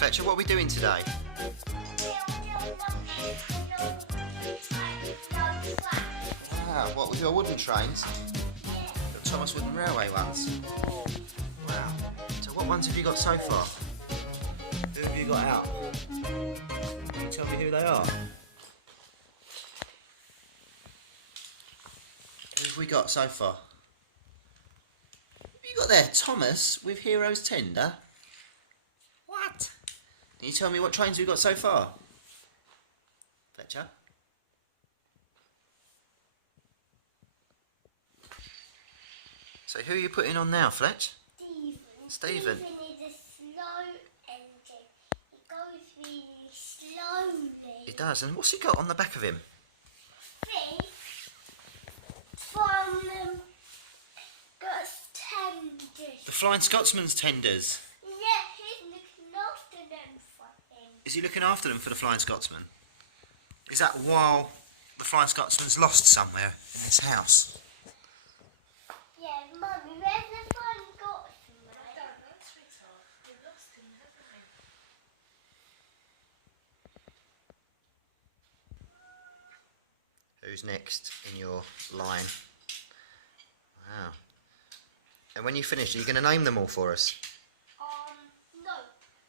Fletcher, what are we doing today? Wow, what, with your wooden trains? The Thomas Wooden Railway ones? Wow. So what ones have you got so far? Who have you got out? Can you tell me who they are? Who have we got so far? What have you got there? Thomas with Hero's Tender? What? Can you tell me what trains we've got so far? Fletcher? So who are you putting on now, Fletch? Stephen. Stephen is a slow engine. It goes really slowly. He does. And what's he got on the back of him? See? From got tenders. The Flying Scotsman's tenders. Yeah, he's looking after them for him. Is he looking after them for the Flying Scotsman? Is that while the Flying Scotsman's lost somewhere in this house? Yeah, Mummy, where's the Flying Scotsman? I don't know, sweetheart. They've lost him, haven't they? Who's next in your line? Wow. And when you finish, are you going to name them all for us?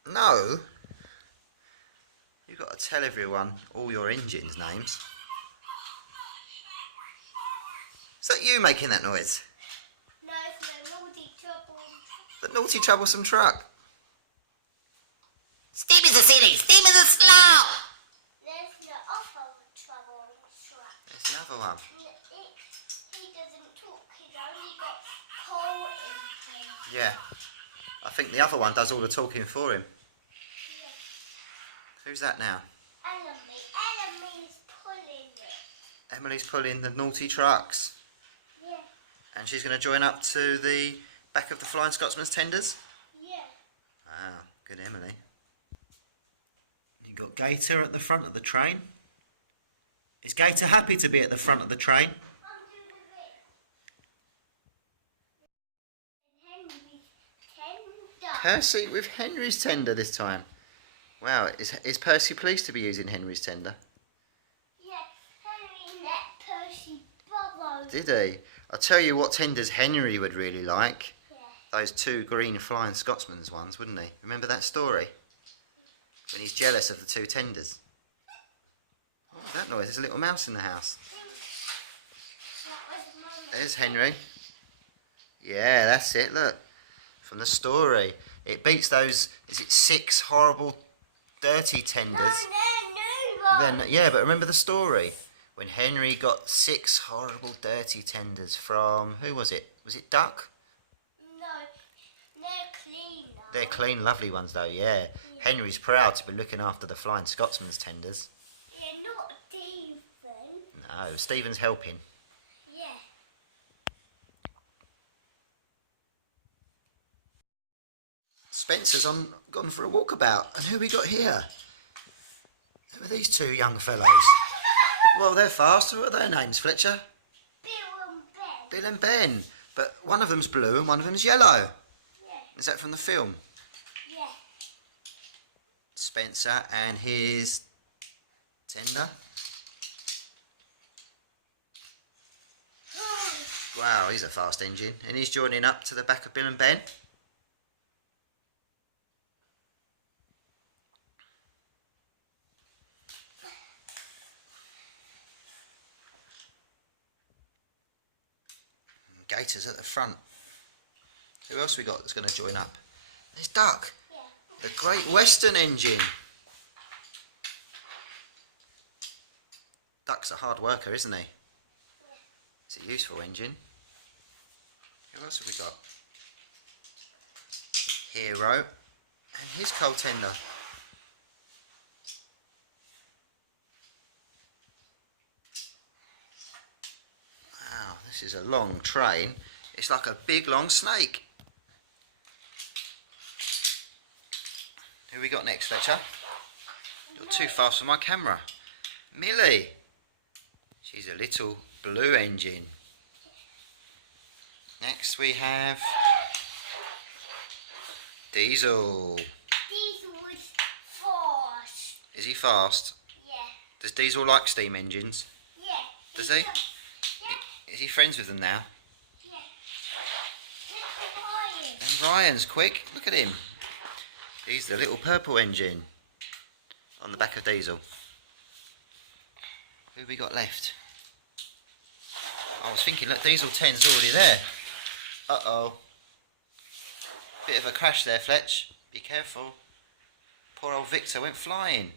No. No? You've got to tell everyone all your engines' names. Is that you making that noise? No, it's the naughty trouble. The naughty troublesome truck. Steam is a silly, steam is a slow. There's the other trouble truck. There's the other one. He doesn't talk, he's only got coal in him. Yeah. I think the other one does all the talking for him. Who's that now? Emily's pulling it. Emily's pulling the naughty trucks. Yeah, And she's going to join up to the back of the Flying Scotsman's tenders? yeah. Wow, good Emily. You've got Gator at the front of the train. Is Gator happy to be at the front of the train? I'm doing a bit. Henry's tender. Percy with Henry's tender this time. Wow, is Percy pleased to be using Henry's tender? Yeah, Henry let Percy borrow. Did he? I'll tell you what tenders Henry would really like. Yeah. Those two green Flying Scotsman's ones, wouldn't he? Remember that story? When he's jealous of the two tenders. What's that noise? There's a little mouse in the house. That was Mummy. There's Henry. Yeah, that's it, look. From the story. It beats those, is it 6 horrible, dirty tenders? No, Then, yeah, but remember the story? When Henry got 6 horrible, dirty tenders from, who was it? Was it Duck? No, they're clean now. They're clean, lovely ones though, yeah. Henry's proud to be looking after the Flying Scotsman's tenders. Yeah, not Stephen. No, Stephen's helping. Yeah. Spencer's gone for a walkabout. And who we got here? Who are these two young fellows? Well, they're fast. What are their names, Fletcher? Bill and Ben. Bill and Ben. But one of them's blue and one of them's yellow. Yeah, Is that from the film? yeah. Spencer and his tender. Wow, he's a fast engine. And he's joining up to the back of Bill and Ben. Gator's at the front. Who else we got that's going to join up? There's Duck, Yeah. the Great Western engine. Duck's a hard worker, isn't he? It's a useful engine. Who else have we got? Hero and his coal tender. Wow, this is a long train. It's like a big long snake. Who we got next, Fletcher? You're too fast for my camera. Millie. She's a little blue engine. Next we have Diesel. Diesel was Is he fast? Yeah. Does Diesel like steam engines? Yeah. Does he? Yeah. Is he friends with them now? Yeah. Look at Ryan. And Ryan's quick. Look at him. He's the little purple engine on the back of Diesel. Who have we got left? I was thinking, look, Diesel 10's already there. Uh-oh. Bit of a crash there, Fletch. Be careful. Poor old Victor went flying.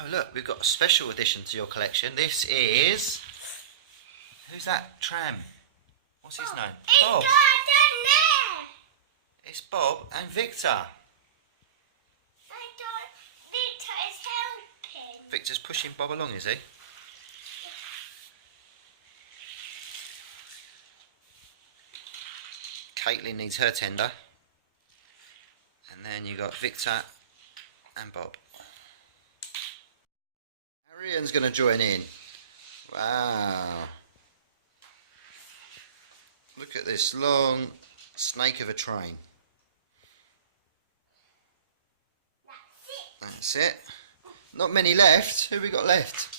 Oh, look, we've got a special addition to your collection. This is... Who's that tram? What's his name? It's Bob. there. It's Bob and Victor. Victor is helping. Victor's pushing Bob along, is he? Caitlin needs her tender. And then you got Victor and Bob. Arian's going to join in. Wow. Look at this long snake of a train. That's it. Not many left. Who have we got left?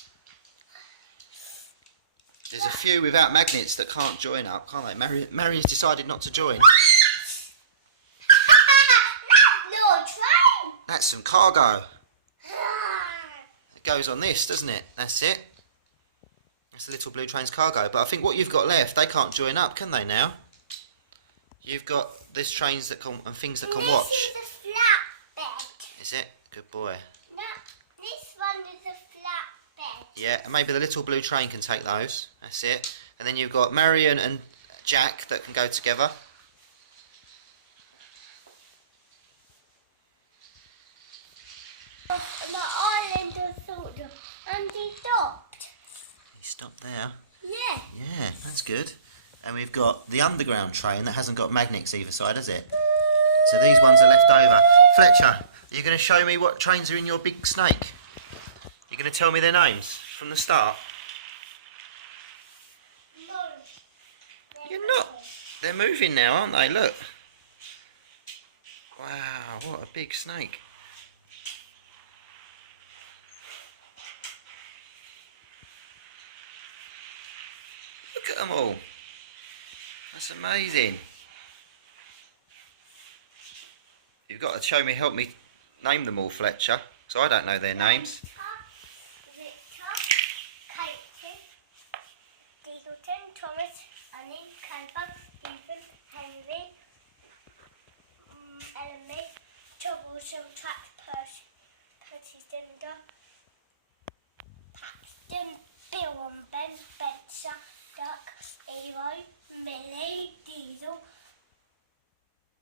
There's a few without magnets that can't join up, can't they? Marion's decided not to join. No train. That's some cargo. It goes on this, doesn't it? That's it. That's the little blue train's cargo. But I think what you've got left, they can't join up, can they now? You've got this trains that can and things that can watch. This is a flatbed. Is it? Good boy. No, this one is a flatbed. Yeah, and maybe the little blue train can take those. That's it. And then you've got Marion and Jack that can go together. The island of sort of, and he stopped. He stopped there. Yeah. Yeah, that's good. And we've got the underground train that hasn't got magnets either side, has it? So these ones are left over. Fletcher, are you going to show me what trains are in your big snake? You're going to tell me their names from the start? No. You're not. They're moving now, aren't they? Look. Wow, what a big snake. Look at them all. That's amazing. You've got to help me name them all, Fletcher, so I don't know their names. Victor, Caitlin, Dieselton, Thomas, Annie, Cooper, Stephen, Henry, Elmy, Troubles, Track, Percy, Cinder, Paxton, Bill and Ben, Spencer, Duck, Evo, Millie, Diesel,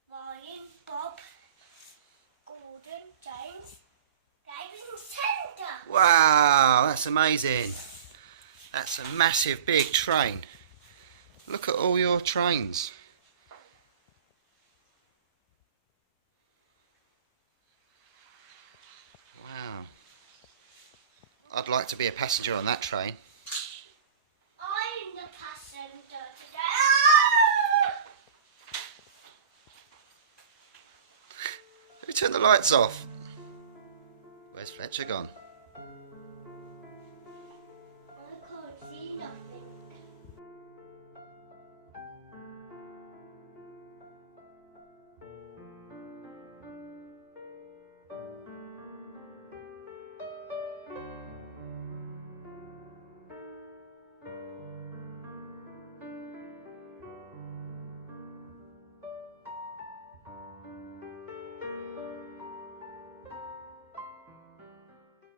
Ryan, Bob, Gordon, James, David and Cinder. Wow, that's amazing. That's a massive big train. Look at all your trains. Wow. I'd like to be a passenger on that train. I'm the passenger today. Who turned the lights off? Where's Fletcher gone?